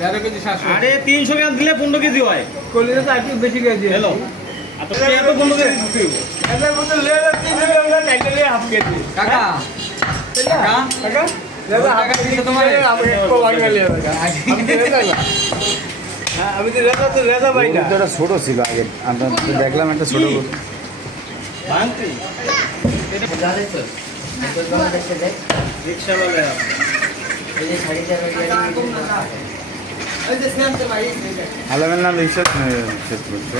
13 KG 700 আরে 300 গ্রাম দিলে 15 KG হয় কলিটা তো একটু বেশি কেজি হ্যালো এত পেঁয়াজ তো 15 কেজি দিতে হবে এদের মধ্যে লেলে 300 গ্রাম না টাইটেলে হাফ কেজি কাকা কাকা কাকা দাদা হাফ কেজি তোমার আমি একটু লাগা লিয়ে দাদা হ্যাঁ আমি তো রেজা ভাই না এটা ছোট ছিল আগে আমরা দেখলাম একটা ছোট বানতি এটা জানে তো তো দোকান দেখতে যাই রিকশা वाला এই যে শাড়ি টাকা এই যে সেমতে ভাই আলামের নাম রিক্সা শেষ করছো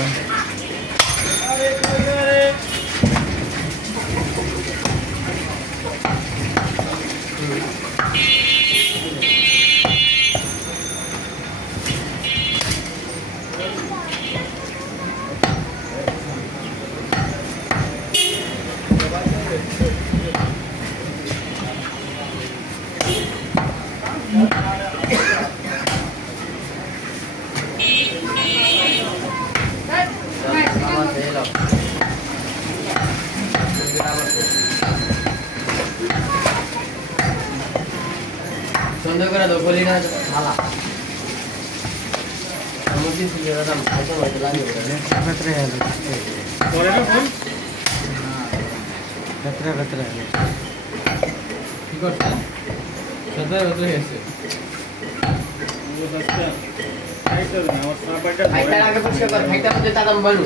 সুন্দর করে তো বলি না ভালো আমাকে সিলেরা দাম খাইতে হয়তো লাগে ভেতরে আছে পরে না ফোন ভেতরে কি করছে সাদা ভেতরে এসে ও দস্তা খাইতে না আমার সাপাটা খাইতে আগে পরিষ্কার কর খাইতে মধ্যে তাদাম বলু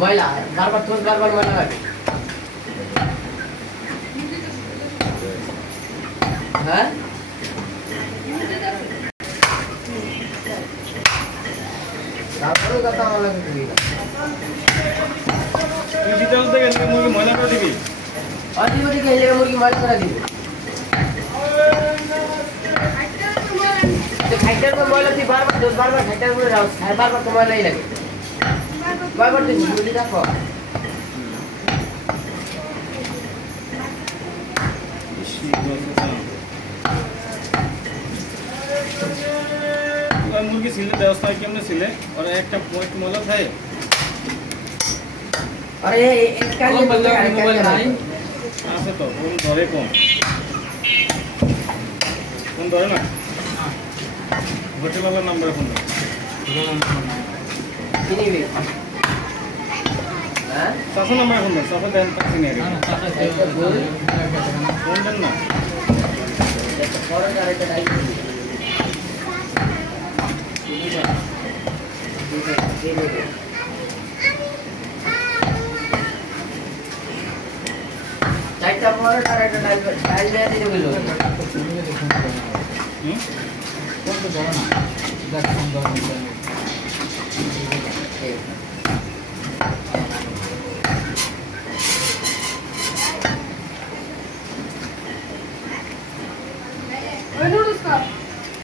ময়লা বারবার ময়লা লাগে হ্যাঁ তারপরে কথা আমার লাগে দিবি না তুই দিতে বলতে গেলে মুরগি ময়লা করে দিবি অধিপতি কে জায়গা মুরগি ময়লা করে দিবি তো খাইটার মধ্যে ময়লা তুই বারবার খাইটার মধ্যে রাও বারবার তো ময়লাই লাগে বারবার তুই মুরগি দেখো মুরগি ছিলে ব্যবস্থা কেমনে ছিলে ওরা একটা পয়েন্ট ময়লা খায় আরে এক কালি বলতে আরে মোবাইল নাই আছে তো কোন ধরে কোন ধরে না হোটেলের নাম্বার ফোন দাও কিনিবি হ্যাঁ সাসা নাম্বার ফোন দাও সাসা দেন পাচ্ছি না ফোন দেন না বড় গাড়িটা ডাইল চারটা বড় গাড়িটা ডাইল দিয়ে দিল হুম কোন তো জানা না দেখ কোন ধরনের